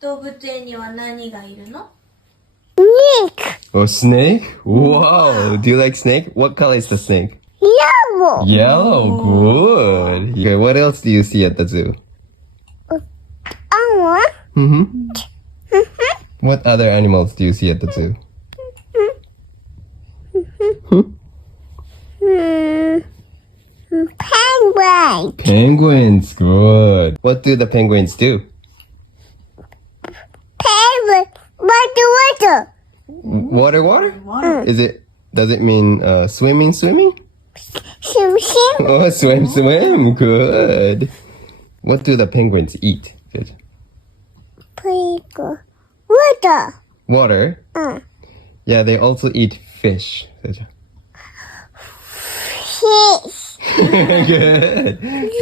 動物園には何がいるの？ Oh, snake? Wow. Do you like snake? What color is the snake? Yellow. Yellow. Good. Okay, what else do you see at the zoo? Mm-hmm. What other animals do you see at the zoo? Penguin. Penguins. Good. What do the penguins do? Penguin. Water. Water? Does it mean swimming? Swim. Oh, swim. Good. What do the penguins eat? Good. Water. Water? Yeah, they also eat fish. Good. Fish. Good.